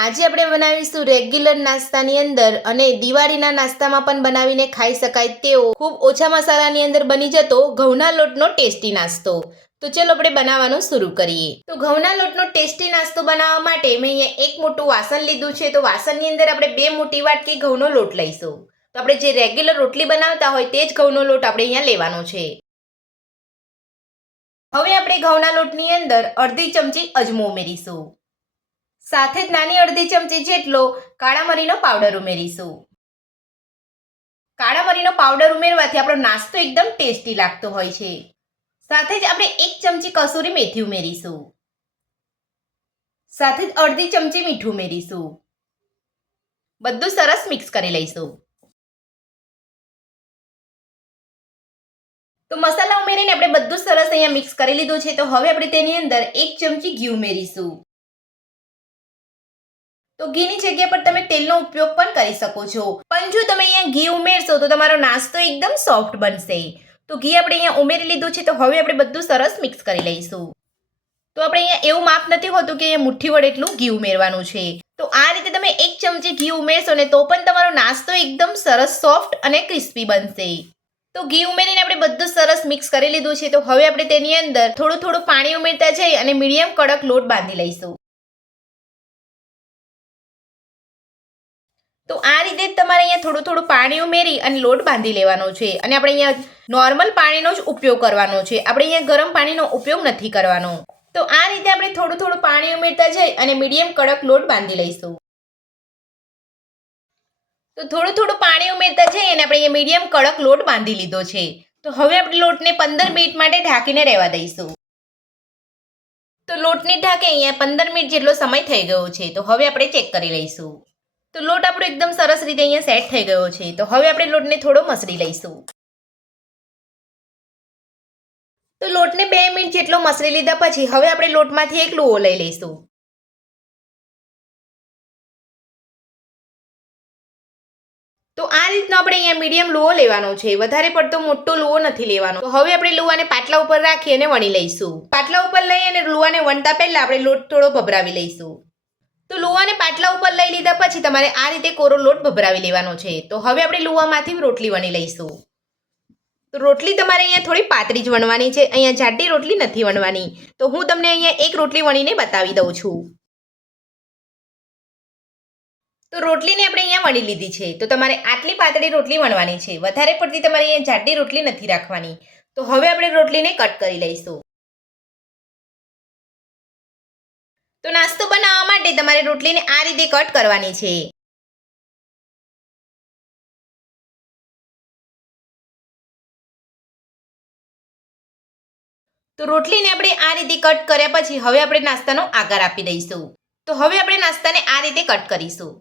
આજે આપણે બનાવીશું રેગ્યુલર નાસ્તાની અંદર અને દિવાળીના નાસ્તામાં પણ બનાવીને ખાઈ શકાય તેવો ખૂબ ઓછા મસાલાની અંદર બની જતો ઘઉંના લોટનો ટેસ્ટી નાસ્તો। તો ચલો આપણે બનાવવાનું શરૂ કરીએ। તો ઘઉંના લોટનો ટેસ્ટી નાસ્તો બનાવવા માટે મેં અહીંયા એક મોટું વાસણ લીધું છે। તો વાસણની અંદર આપણે 2 મોટી વાટકી ઘઉંનો લોટ લઈશું। તો આપણે જે રેગ્યુલર રોટલી બનાવતા હોય તે જ ઘઉંનો લોટ આપણે અહીંયા લેવાનો છે। હવે આપણે ઘઉંના લોટની અંદર અડધી ચમચી અજમો ઉમેરીશું। સાથે જ નાની અડધી ચમચી જેટલો કાળા મરીનો પાવડર ઉમેરીશું। કાળા મરીનો પાવડર ઉમેરવાથી આપણો નાસ્તો એકદમ ટેસ્ટી લાગતો હોય છે। સાથે જ આપણે 1 ચમચી કસૂરી મેથી ઉમેરીશું। સાથે જ અડધી ચમચી મીઠું ઉમેરીશું। બધું સરસ મિક્સ કરી લઈશું। તો મસાલા ઉમેરીને આપણે બધું સરસ અહીંયા મિક્સ કરી લીધું છે। તો હવે આપણે તેની અંદર 1 ચમચી ઘી ઉમેરીશું। તો ઘીની જગ્યા પર તમે તેલનો ઉપયોગ પણ કરી શકો છો, પણ જો તમે અહીંયા ઘી ઉમેરશો તો તમારો નાસ્તો એકદમ સોફ્ટ બનશે। તો ઘી આપણે અહીંયા ઉમેરી લીધું છે। તો હવે આપણે બધું સરસ મિક્સ કરી લઈશું। તો આપણે અહીંયા એવું માપ નથી હોતું કે અહીંયા મુઠ્ઠી વડે એટલું ઘી ઉમેરવાનું છે। તો આ રીતે તમે 1 ચમચી ઘી ઉમેરશો ને તો પણ તમારો નાસ્તો એકદમ સરસ સોફ્ટ અને ક્રિસ્પી બનશે। તો ઘી ઉમેરીને આપણે બધું સરસ મિક્સ કરી લીધું છે। તો હવે આપણે તેની અંદર થોડું થોડું પાણી ઉમેરતા જઈ અને મીડિયમ કડક લોટ બાંધી લઈશું। તો આ રીતે તમારે અહીંયા થોડું થોડું પાણી ઉમેરી અને લોટ બાંધી લેવાનો છે। અને આપણે અહીંયા નોર્મલ પાણીનો જ ઉપયોગ કરવાનો છે, આપણે અહીંયા ગરમ પાણીનો ઉપયોગ નથી કરવાનો। તો આ રીતે આપણે થોડું થોડું પાણી ઉમેરતા જઈ અને મીડિયમ કડક લોટ બાંધી લઈશું। તો થોડું થોડું પાણી ઉમેરતા જઈ અને આપણે અહીંયા મીડિયમ કડક લોટ બાંધી લીધો છે। તો હવે આપણે લોટને 15 મિનિટ માટે ઢાંકીને રહેવા દઈશું। તો લોટને ઢાંકે અહીંયા 15 મિનિટ જેટલો સમય થઈ ગયો છે। તો હવે આપણે ચેક કરી લઈશું। તો લોટ આપણો એકદમ સરસ રીતે અહીંયા સેટ થઈ ગયો છે। તો હવે આપણે લોટને થોડો મસળી લઈશું। તો લોટને 2 મિનિટ જેટલો મસળી લીધા પછી હવે આપણે લોટમાંથી એક લુઓ લઈ લઈશું। તો આ રીતનો આપણે અહીંયા મીડિયમ લુઓ લેવાનો છે, વધારે પડતો મોટો લુઓ નથી લેવાનો। તો હવે આપણે લુવાને પાટલા ઉપર રાખી અને વણી લઈશું। પાટલા ઉપર લઈ અને લુવાને વણતા પહેલા આપણે લોટ થોડો ભભરાવી લઈશું। તો લુવાને પાટલા ઉપર લઈ લીધા પછી તમારે આ રીતે કોરો લોટ ભભરાવી લેવાનો છે। તો હવે આપણે લુવામાંથી રોટલી વણી લઈશું। તો રોટલી તમારે અહીંયા થોડી પાતળી જ વણવાની છે, અહીંયા જાડી રોટલી નથી વણવાની। તો હું તમને અહીંયા એક રોટલી વણીને બતાવી દઉં છું। તો રોટલીને આપણે અહીંયા વણી લીધી છે। તો તમારે આટલી પાતળી રોટલી વણવાની છે, વધારે પડતી તમારે અહીંયા જાડી રોટલી નથી રાખવાની। તો હવે આપણે રોટલીને કટ કરી લઈશું। તો નાસ્તો બનાવવા માટે તમારે રોટલીને આ રીતે કટ કરવાની છે। તો રોટલીને આપણે આ રીતે કટ કર્યા પછી હવે આપણે નાસ્તાનો આકાર આપી દઈશું। તો હવે આપણે નાસ્તાને આ રીતે કટ કરીશું।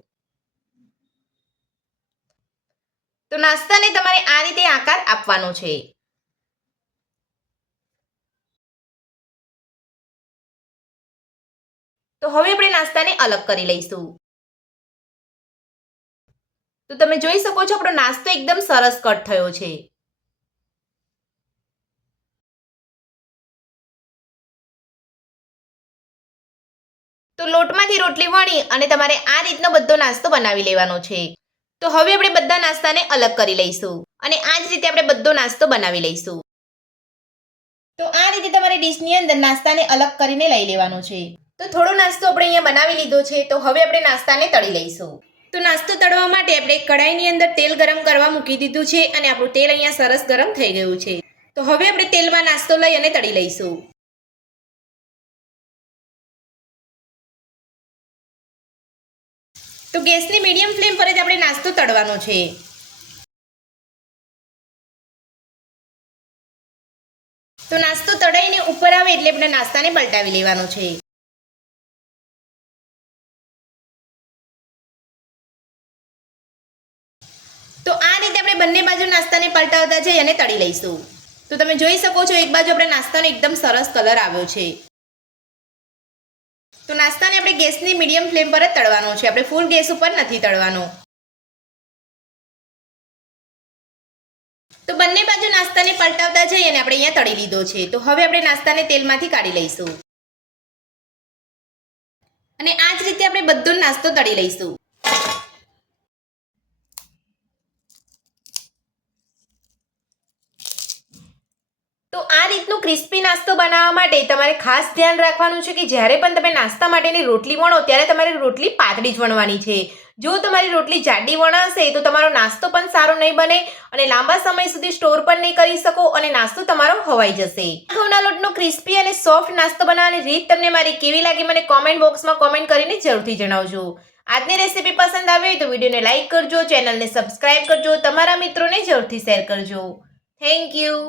તો નાસ્તાને તમારે આ રીતે આકાર આપવાનો છે। તો હવે આપણે નાસ્તાને અલગ કરી લઈશું। તો તમે જોઈ શકો છો આપણો નાસ્તો એકદમ સરસ કટ થયો છે। તો લોટમાંથી રોટલી વણી અને તમારે આ રીતનો બધો નાસ્તો બનાવી લેવાનો છે। તો હવે આપણે બધા નાસ્તાને અલગ કરી લઈશું અને આ જ રીતે આપણે બધો નાસ્તો બનાવી લઈશું। તો આ રીતે તમારે ડીશની અંદર નાસ્તાને અલગ કરીને લઈ લેવાનો છે। તો થોડો નાસ્તો આપણે અહીંયા બનાવી લીધો છે। તો હવે આપણે નાસ્તાને તળી લઈશું। તો નાસ્તો તળવા માટે આપણે કઢાઈની અંદર તેલ ગરમ કરવા મૂકી દીધું છે અને આપણું તેલ અહીંયા સરસ ગરમ થઈ ગયું છે। તો હવે આપણે તેલમાં નાસ્તો લઈ અને તળી લઈશું। તો ગેસની મીડિયમ ફ્લેમ પર જ આપણે નાસ્તો તળવાનો છે। તો નાસ્તો તળાઈને ઉપર આવે એટલે આપણે નાસ્તાને પલટાવી લેવાનો છે। તો આ રીતે આપણે બંને બાજુ નાસ્તાને પલટાવતા જઈ અને તળી લઈશું। તો તમે જોઈ શકો છો એક બાજુ આપણે નાસ્તાનો એકદમ સરસ કલર આવ્યો છે। તો નાસ્તાને આપણે ગેસની મીડિયમ ફ્લેમ પર જ તળવાનો છે, આપણે ફૂલ ગેસ ઉપર નથી તળવાનો। તો બંને બાજુ નાસ્તાને પલટાવતા જઈ અને આપણે અહીંયા તળી લીધો છે। તો હવે આપણે નાસ્તાને તેલમાંથી કાઢી લઈશું। અને આ જ રીતે આપણે બધો નાસ્તો તળી લઈશું. તો આ રીતનું ક્રિસ્પી નાસ્તો બનાવવા માટે તમારે ખાસ ધ્યાન રાખવાનું છે કે જ્યારે પણ તમે નાસ્તા માટેની રોટલી વણો ત્યારે તમારે રોટલી પાતળી જ વણવાની છે. જો તમારી રોટલી જાડી વણાશે તો તમારો નાસ્તો પણ સારો નહીં બને અને લાંબા સમય સુધી સ્ટોર પણ નહીં કરી શકો અને નાસ્તો તમારો ખવાઈ જશે. ઘઉંના લોટનો ક્રિસ્પી અને સોફ્ટ નાસ્તો બનાવવાની રીત તમને મારી કેવી લાગી મને કોમેન્ટ બોક્સમાં કોમેન્ટ કરીને જરૂરથી જણાવજો. આજની રેસીપી પસંદ આવી હોય તો વિડીયોને લાઇક કરજો, ચેનલને સબસ્ક્રાઇબ કરજો, તમારા મિત્રોને જરૂરથી શેર કરજો. Thank you.